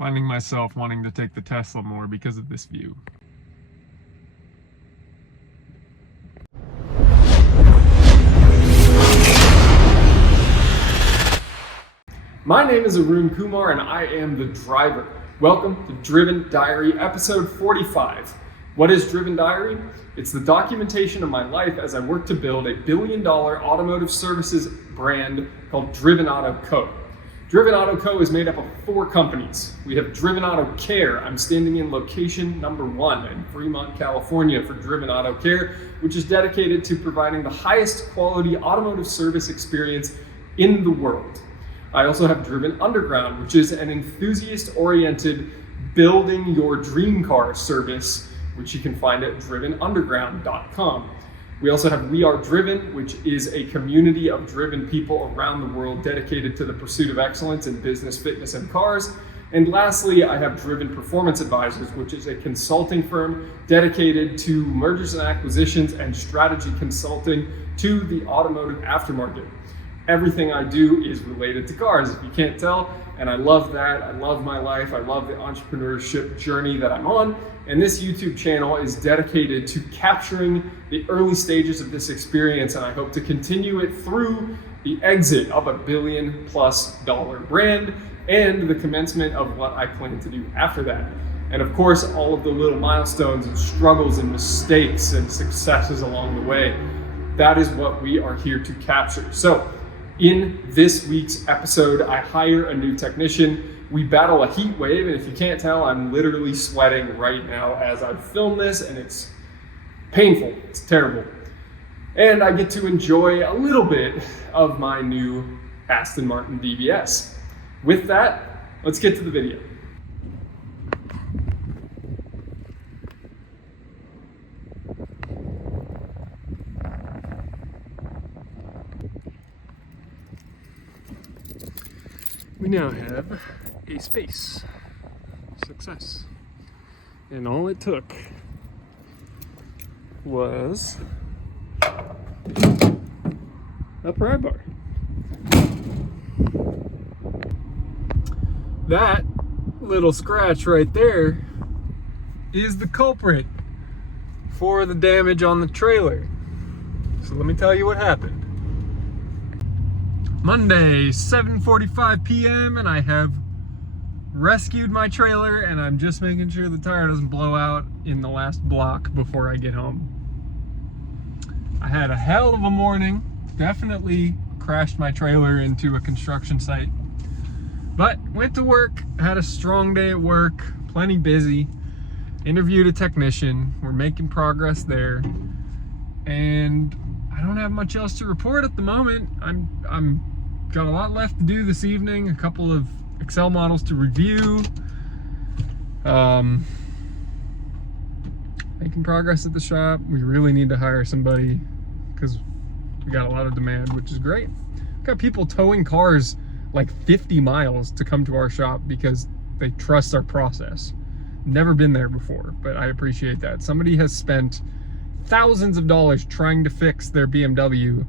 Finding myself wanting to take the Tesla more because of this view. My name is Arun Kumar and I am the driver. Welcome to Driven Diary, episode 45. What is Driven Diary? It's the documentation of my life as I work to build a billion-dollar automotive services brand called Driven Auto Co. Driven Auto Co. is made up of 4 companies. We have Driven Auto Care. I'm standing in location number 1 in Fremont, California for Driven Auto Care, which is dedicated to providing the highest quality automotive service experience in the world. I also have Driven Underground, which is an enthusiast-oriented building your dream car service, which you can find at drivenunderground.com. We also have We Are Driven, which is a community of driven people around the world dedicated to the pursuit of excellence in business, fitness, and cars. And lastly, I have Driven Performance Advisors, which is a consulting firm dedicated to mergers and acquisitions and strategy consulting to the automotive aftermarket. Everything I do is related to cars, if you can't tell, and I love that. I love my life. I love the entrepreneurship journey that I'm on, and this YouTube channel is dedicated to capturing the early stages of this experience, and I hope to continue it through the exit of a $1 billion+ brand and the commencement of what I plan to do after that. And of course, all of the little milestones and struggles and mistakes and successes along the way. That is what we are here to capture. So, in this week's episode, I hire a new technician. We battle a heat wave, and if you can't tell, I'm literally sweating right now as I film this, and it's painful. It's terrible. And I get to enjoy a little bit of my new Aston Martin DBS. With that, let's get to the video. We now have a space. Success. And all it took was a pry bar. That little scratch right there is the culprit for the damage on the trailer. So let me tell you what happened. Monday, 7:45 p.m. and I have rescued my trailer, and I'm just making sure the tire doesn't blow out in the last block before I get home. I had a hell of a morning, definitely crashed my trailer into a construction site, but went to work, had a strong day at work, plenty busy, interviewed a technician, we're making progress there, and I don't have much else to report at the moment. I'm got a lot left to do this evening, a couple of Excel models to review. Making progress at the shop. We really need to hire somebody because we got a lot of demand, which is great. We've got people towing cars like 50 miles to come to our shop because they trust our process. Never been there before, but I appreciate that. Somebody has spent thousands of dollars trying to fix their BMW,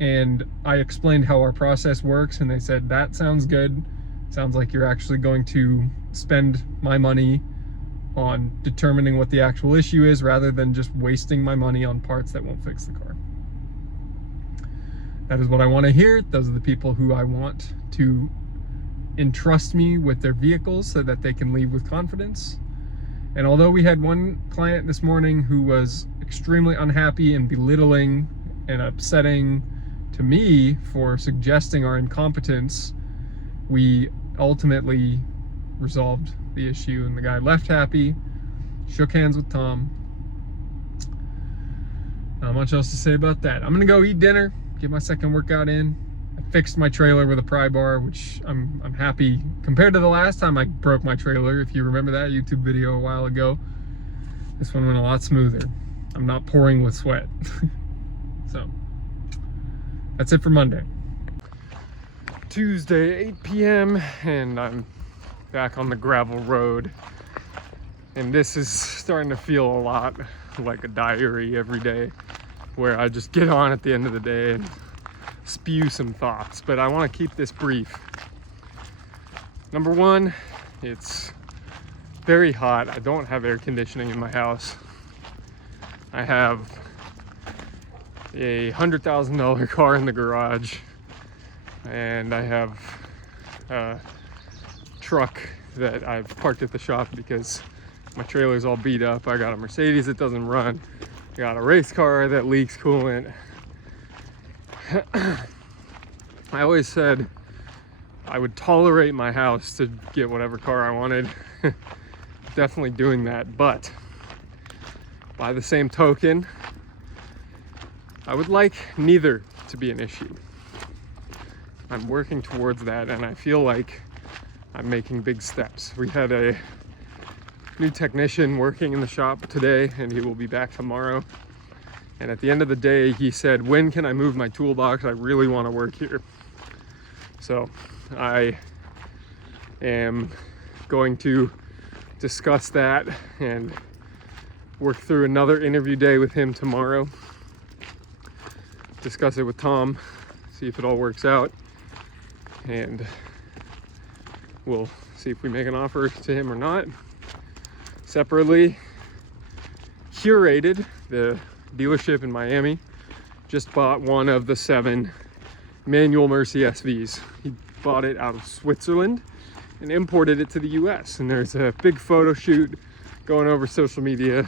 and I explained how our process works, and they said, that sounds good. Sounds like you're actually going to spend my money on determining what the actual issue is rather than just wasting my money on parts that won't fix the car. That is what I want to hear. Those are the people who I want to entrust me with their vehicles so that they can leave with confidence. And although we had one client this morning who was extremely unhappy and belittling and upsetting to me for suggesting our incompetence, we ultimately resolved the issue, and the guy left happy, shook hands with Tom. Not much else to say about that. I'm gonna go eat dinner, get my second workout in. I fixed my trailer with a pry bar, which I'm happy. Compared to the last time I broke my trailer, if you remember that YouTube video a while ago, this one went a lot smoother. I'm not pouring with sweat. So, that's it for Monday. Tuesday, 8 p.m. and I'm back on the gravel road. And this is starting to feel a lot like a diary every day, where I just get on at the end of the day and spew some thoughts, but I want to keep this brief. Number one, It's very hot. I don't have air conditioning in my house. I have a $100,000 car in the garage, and I have a truck that I've parked at the shop because my trailer's all beat up. I got a Mercedes that doesn't run. I got a race car that leaks coolant. I always said I would tolerate my house to get whatever car I wanted. Definitely doing that, but by the same token, I would like neither to be an issue. I'm working towards that, and I feel like I'm making big steps. We had a new technician working in the shop today, and he will be back tomorrow. And at the end of the day, he said, when can I move my toolbox? I really want to work here. So I am going to discuss that and work through another interview day with him tomorrow. Discuss it with Tom, see if it all works out, and we'll see if we make an offer to him or not. Separately, Curated, the dealership in Miami, just bought one of the 7 manual Mercy SVs. He bought it out of Switzerland and imported it to the US, and there's a big photo shoot going over social media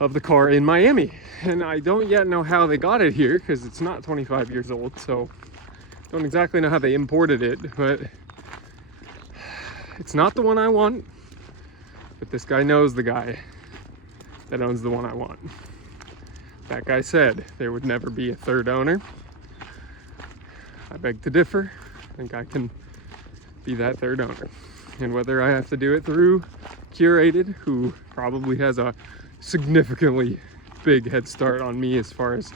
of the car in Miami. And I don't yet know how they got it here because it's not 25 years old, so don't exactly know how they imported it, but it's not the one I want. But this guy knows the guy that owns the one I want. That guy said there would never be a third owner. I beg to differ. I think I can be that third owner. And whether I have to do it through Curated, who probably has a significantly big head start on me as far as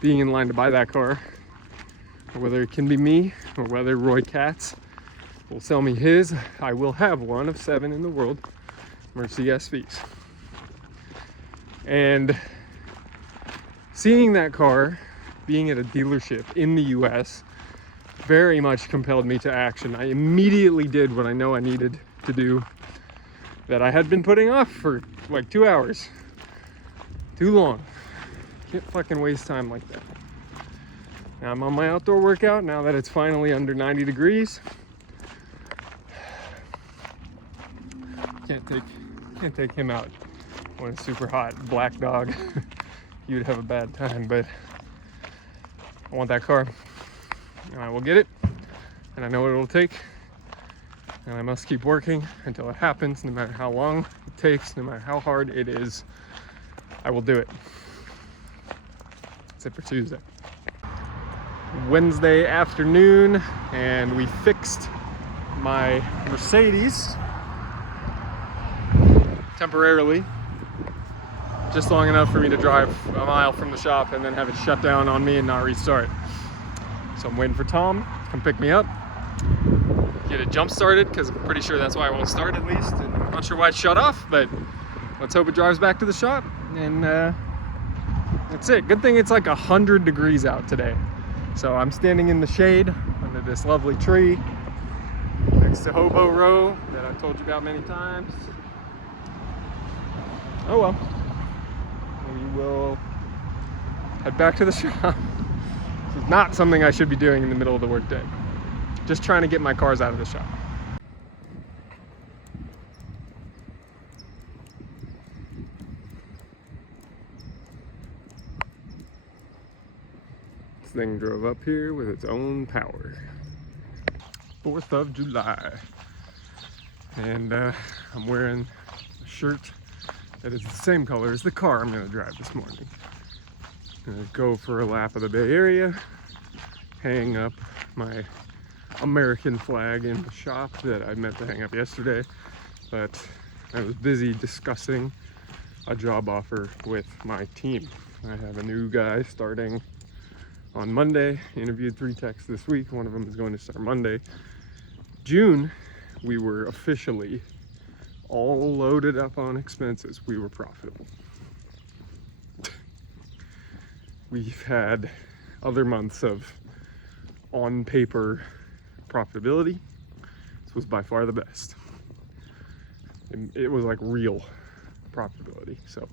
being in line to buy that car, or whether it can be me, or whether Roy Katz will sell me his, I will have one of 7 in the world Mercy SVs. And seeing that car being at a dealership in the US very much compelled me to action. I immediately did what I know I needed to do that I had been putting off for like 2 hours. Too long. Can't fucking waste time like that. Now I'm on my outdoor workout now that it's finally under 90 degrees. Can't take him out when it's super hot. Black dog. You'd have a bad time, but I want that car. And I will get it. And I know what it'll take. And I must keep working until it happens, no matter how long it takes, no matter how hard it is. I will do it. That's it for Tuesday. Wednesday afternoon, and we fixed my Mercedes temporarily, just long enough for me to drive a mile from the shop and then have it shut down on me and not restart. So I'm waiting for Tom to come pick me up, get it jump started, because I'm pretty sure that's why it won't start at least. And I'm not sure why it shut off, but let's hope it drives back to the shop. And that's it. Good thing it's like 100 degrees out today. So I'm standing in the shade under this lovely tree next to Hobo Row that I've told you about many times. Oh well. We will head back to the shop. This is not something I should be doing in the middle of the workday. Just trying to get my cars out of the shop. This thing drove up here with its own power. 4th of July. And I'm wearing a shirt that is the same color as the car I'm going to drive this morning. I'm going to go for a lap of the Bay Area, hang up my American flag in the shop that I meant to hang up yesterday, but I was busy discussing a job offer with my team. I have a new guy starting on Monday, interviewed 3 techs this week. One of them is going to start Monday. June, we were officially all loaded up on expenses. We were profitable. We've had other months of on paper profitability. This was by far the best. And it was like real profitability. So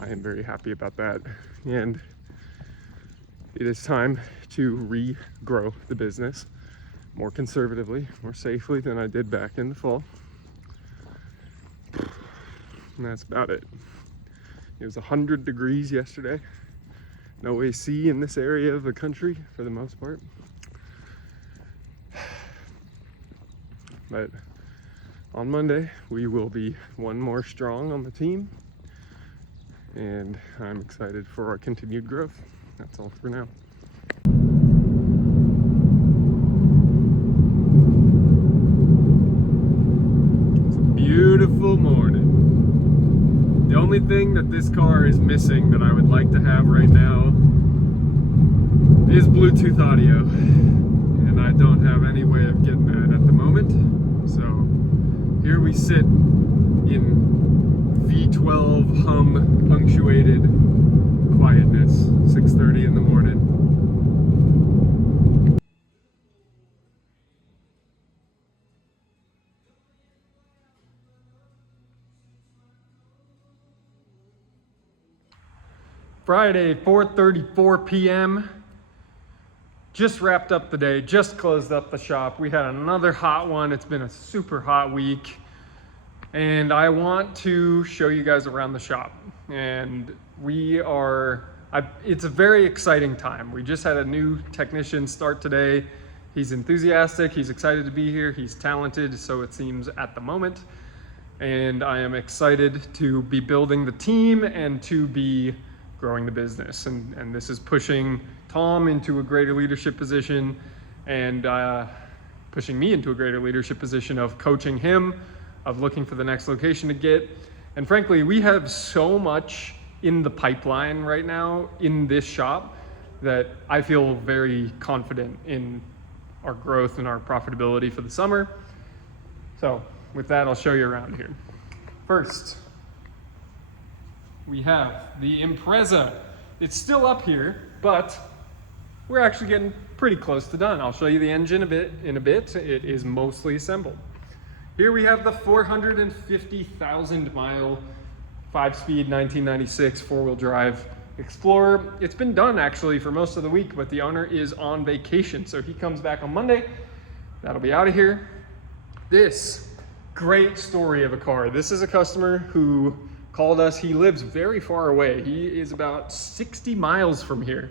I am very happy about that. And it is time to regrow the business more conservatively, more safely than I did back in the fall. And that's about it. It was 100 degrees yesterday. No AC in this area of the country for the most part. But on Monday, we will be one more strong on the team. And I'm excited for our continued growth. That's all for now. It's a beautiful morning. The only thing that this car is missing that I would like to have right now is Bluetooth audio. And I don't have any way of getting that at the moment. So here we sit in V12 hum punctuated quietness, 6:30 in the morning. Friday, 4:34 p.m. Just wrapped up the day, just closed up the shop. We had another hot one. It's been a super hot week. And I want to show you guys around the shop. And it's a very exciting time. We just had a new technician start today. He's enthusiastic, he's excited to be here, he's talented, so it seems at the moment. And I am excited to be building the team and to be growing the business. And this is pushing Tom into a greater leadership position and pushing me into a greater leadership position of coaching him, of looking for the next location to get. And frankly, we have so much in the pipeline right now in this shop that I feel very confident in our growth and our profitability for the summer. So with that, I'll show you around here. First, we have the Impreza. It's still up here, but we're actually getting pretty close to done. I'll show you the engine in a bit. It is mostly assembled. Here we have the 450,000 mile 5-speed 1996 4-wheel drive Explorer. It's been done actually for most of the week, but the owner is on vacation, so he comes back on Monday. That'll be out of here. This great story of a car. This is a customer who called us. He lives very far away. He is about 60 miles from here.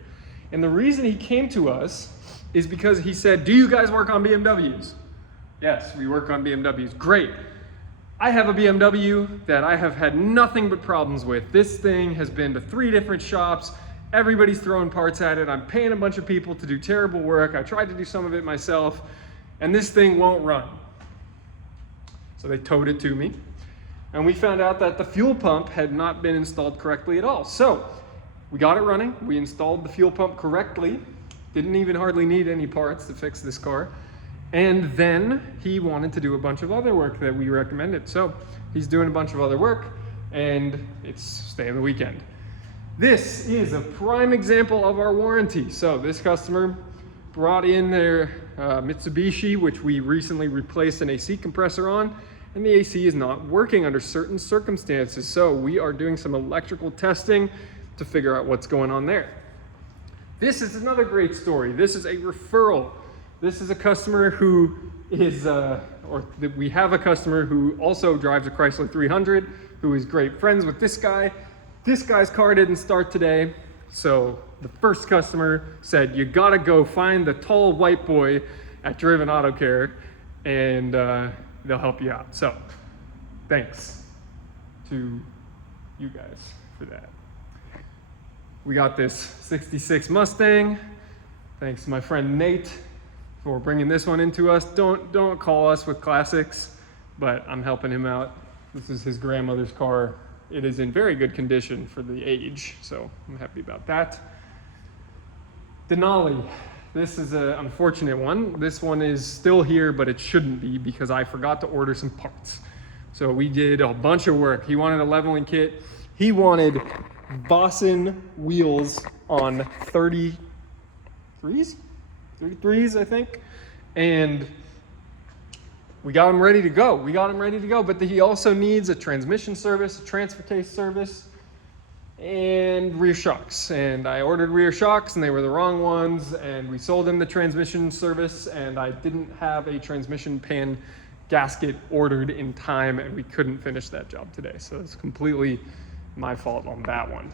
And the reason he came to us is because he said, "Do you guys work on BMWs?" Yes, we work on BMWs. Great. I have a BMW that I have had nothing but problems with. This thing has been to 3 different shops. Everybody's throwing parts at it. I'm paying a bunch of people to do terrible work. I tried to do some of it myself, and this thing won't run. So they towed it to me, and we found out that the fuel pump had not been installed correctly at all. So we got it running. We installed the fuel pump correctly. Didn't even hardly need any parts to fix this car. And then he wanted to do a bunch of other work that we recommended. So he's doing a bunch of other work, and it's staying the weekend. This is a prime example of our warranty. So this customer brought in their Mitsubishi, which we recently replaced an AC compressor on, and the AC is not working under certain circumstances. So we are doing some electrical testing to figure out what's going on there. This is another great story. This is a referral. This is a customer who is, we have a customer who also drives a Chrysler 300, who is great friends with this guy. This guy's car didn't start today, so the first customer said, "You gotta go find the tall white boy at Driven Auto Care, and they'll help you out." So thanks to you guys for that. We got this 66 Mustang. Thanks to my friend Nate for bringing this one into us. Don't call us with classics, but I'm helping him out. This is his grandmother's car. It is in very good condition for the age, so I'm happy about that. Denali. This is an unfortunate one. This one is still here, but it shouldn't be because I forgot to order some parts. So we did a bunch of work. He wanted a leveling kit. He wanted Vossen wheels on 33s, I think. And we got him ready to go. But he also needs a transmission service, a transfer case service, and rear shocks. And I ordered rear shocks and they were the wrong ones, and we sold him the transmission service, and I didn't have a transmission pan gasket ordered in time, and we couldn't finish that job today. So it's completely my fault on that one.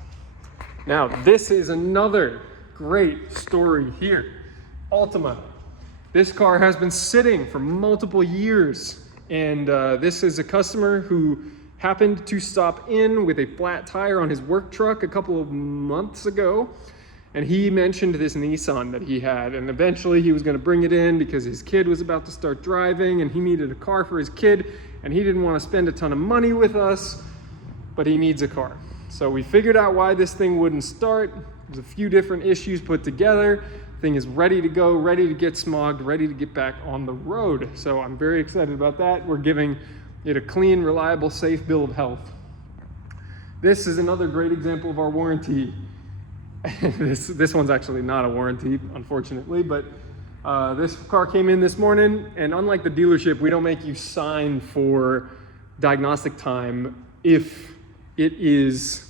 Now, this is another great story here. Altima. This car has been sitting for multiple years, and this is a customer who happened to stop in with a flat tire on his work truck a couple of months ago, and he mentioned this Nissan that he had, and eventually he was going to bring it in because his kid was about to start driving and he needed a car for his kid, and he didn't want to spend a ton of money with us, but he needs a car. So we figured out why this thing wouldn't start. There's a few different issues put together. The thing is ready to go, ready to get smogged, ready to get back on the road. So I'm very excited about that. We're giving it a clean, reliable, safe bill of health. This is another great example of our warranty. This one's actually not a warranty, unfortunately, but this car came in this morning, and unlike the dealership, we don't make you sign for diagnostic time if it is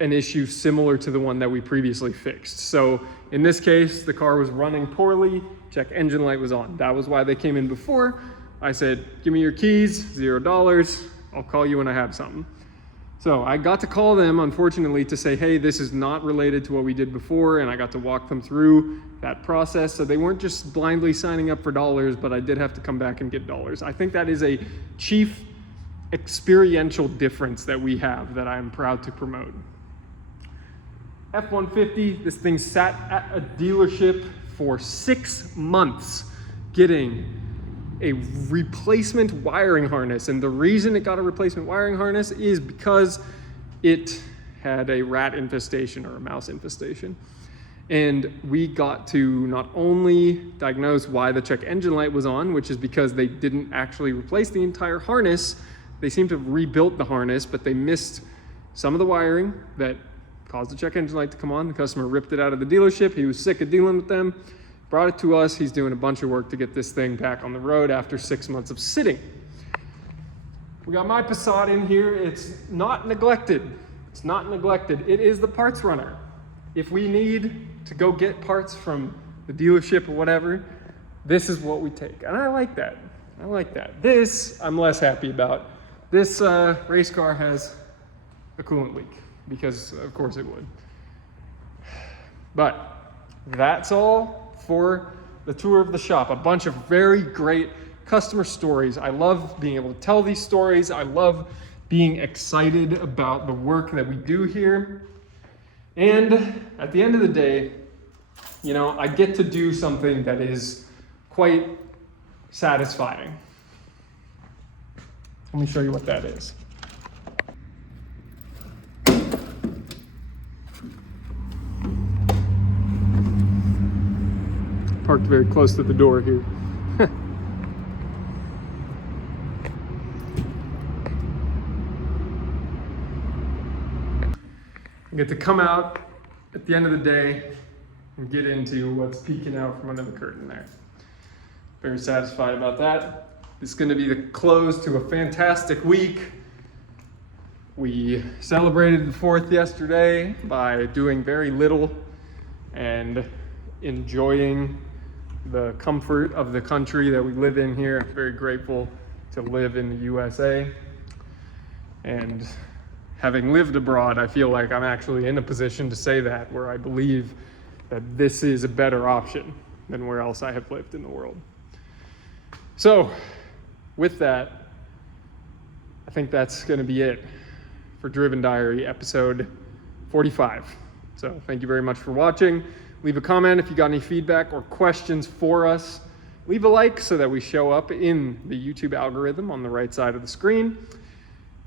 an issue similar to the one that we previously fixed. So in this case, the car was running poorly, check engine light was on. That was why they came in before. I said, give me your keys, $0. I'll call you when I have something. So I got to call them, unfortunately, to say, hey, this is not related to what we did before, and I got to walk them through that process. So they weren't just blindly signing up for dollars, but I did have to come back and get dollars. I think that is a chief experiential difference that we have that I'm proud to promote. F-150, this thing sat at a dealership for 6 months getting a replacement wiring harness, and the reason it got a replacement wiring harness is because it had a rat infestation or a mouse infestation. And we got to not only diagnose why the check engine light was on, which is because they didn't actually replace the entire harness. They seem to have rebuilt the harness, but they missed some of the wiring that caused the check engine light to come on. The customer ripped it out of the dealership. He was sick of dealing with them. Brought it to us. He's doing a bunch of work to get this thing back on the road after 6 months of sitting. We got my Passat in here. It's not neglected. It's not neglected. It is the parts runner. If we need to go get parts from the dealership or whatever, this is what we take. And I like that. I like that. This, I'm less happy about. This race car has a coolant leak because, of course, it would. But that's all for the tour of the shop. A bunch of very great customer stories. I love being able to tell these stories. I love being excited about the work that we do here. And at the end of the day, you know, I get to do something that is quite satisfying. Let me show you what that is. Parked very close to the door here. I get to come out at the end of the day and get into what's peeking out from under the curtain there. Very satisfied about that. It's going to be the close to a fantastic week. We celebrated the 4th yesterday by doing very little and enjoying the comfort of the country that we live in here. I'm very grateful to live in the USA. And having lived abroad, I feel like I'm actually in a position to say that, where I believe that this is a better option than where else I have lived in the world. So, with that, I think that's going to be it for Driven Diary episode 45. So, thank you very much for watching. Leave a comment if you got any feedback or questions for us. Leave a like so that we show up in the YouTube algorithm on the right side of the screen.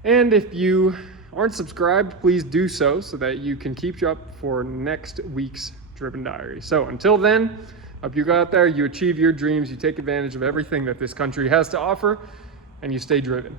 And if you aren't subscribed, please do so that you can keep you up for next week's Driven Diary. So until then, hope you go out there, you achieve your dreams, you take advantage of everything that this country has to offer, and you stay driven.